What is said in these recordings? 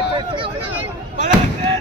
Vale, vale.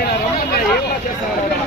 Era loca.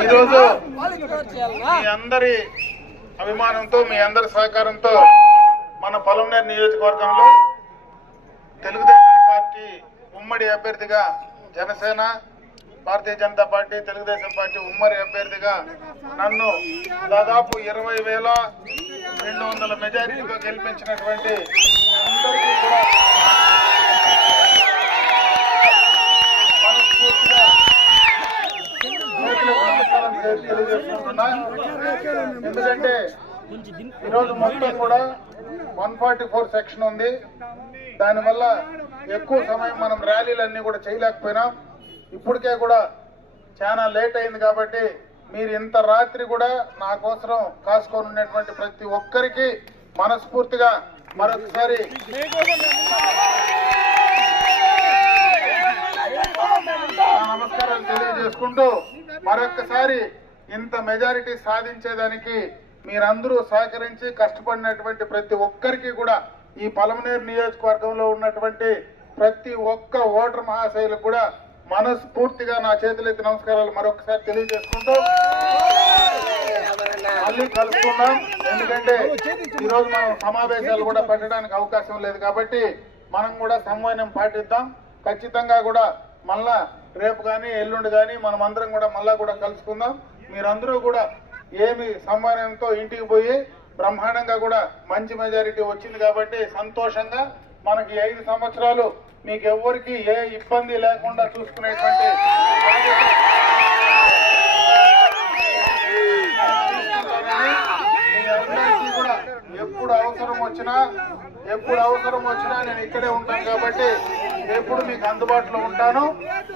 ఈరోజు మీ అందరి అభిమానంతో మీ అందరి సహకారంతో మన పొలంనేరు నియోజకవర్గంలో తెలుగుదేశం పార్టీ ఉమ్మడి అభ్యర్థిగా జనసేన భారతీయ జనతా పార్టీ తెలుగుదేశం పార్టీ ఉమ్మడి అభ్యర్థిగా నన్ను దాదాపు ఇరవై వేల రెండు వందల మెజారిటీగా గెలిపించినటువంటి అందరికీ కూడా ఎందుకంటే ఈరోజు మొత్తం కూడా వన్ ఫార్టీ ఫోర్ సెక్షన్ ఉంది. దానివల్ల ఎక్కువ సమయం మనం ర్యాలీలన్నీ కూడా చేయలేకపోయినాం. ఇప్పటికే కూడా చాలా లేట్ అయింది కాబట్టి మీరు ఇంత రాత్రి కూడా నా కోసం కాసుకొని ఉన్నటువంటి ప్రతి ఒక్కరికి మనస్ఫూర్తిగా మరొకసారి నమస్కారాలు తెలియజేసుకుంటూ మరొక్కసారి ఇంత మెజారిటీ సాధించేదానికి మీరందరూ సహకరించి కష్టపడినటువంటి ప్రతి ఒక్కరికి కూడా ఈ పలమనేరు నియోజకవర్గంలో ఉన్నటువంటి ప్రతి ఒక్క ఓటర్ మహాశైలకు కూడా మనస్ఫూర్తిగా నా చేతులెత్తి నమస్కారాలు మరొకసారి తెలియజేసుకుంటూ మళ్ళీ కలుసుకుందాం. ఎందుకంటే ఈరోజు మనం సమావేశాలు కూడా పెట్టడానికి అవకాశం లేదు కాబట్టి మనం కూడా సమన్వయం పాటిద్దాం. ఖచ్చితంగా కూడా మళ్ళా రేపు కానీ ఎల్లుండి కానీ మనం అందరం కూడా మళ్ళా కూడా కలుసుకుందాం. మీరందరూ కూడా ఏమి సమ్మానంతో ఇంటికి పోయి బ్రహ్మాండంగా కూడా మంచి మెజారిటీ వచ్చింది కాబట్టి సంతోషంగా మనకి ఐదు సంవత్సరాలు మీకు ఎవ్వరికి ఏ ఇబ్బంది లేకుండా చూసుకునేటువంటి మీ కూడా ఎప్పుడు అవసరం వచ్చినా ఎప్పుడు అవసరం వచ్చినా నేను ఇక్కడే ఉంటాను కాబట్టి ఎప్పుడు మీకు అందుబాటులో ఉంటాను.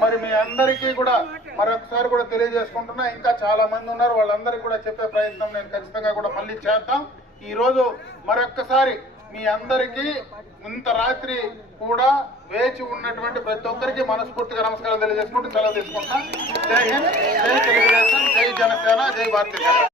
మరి మీ అందరికీ కూడా మరొకసారి కూడా తెలియజేసుకుంటున్నా ఇంకా చాలా మంది ఉన్నారు వాళ్ళందరికీ కూడా చెప్పే ప్రయత్నం నేను ఖచ్చితంగా కూడా మళ్ళీ చేద్దాం. ఈ రోజు మరొక్కసారి మీ అందరికీ ఇంత రాత్రి కూడా వేచి ఉన్నటువంటి ప్రతి ఒక్కరికి మనస్ఫూర్తిగా నమస్కారం తెలియజేసుకుంటూ సెలవు తీసుకుంటా జై హింద్ జై తెలుగుదేశం జై జనసేన జై భారతీయ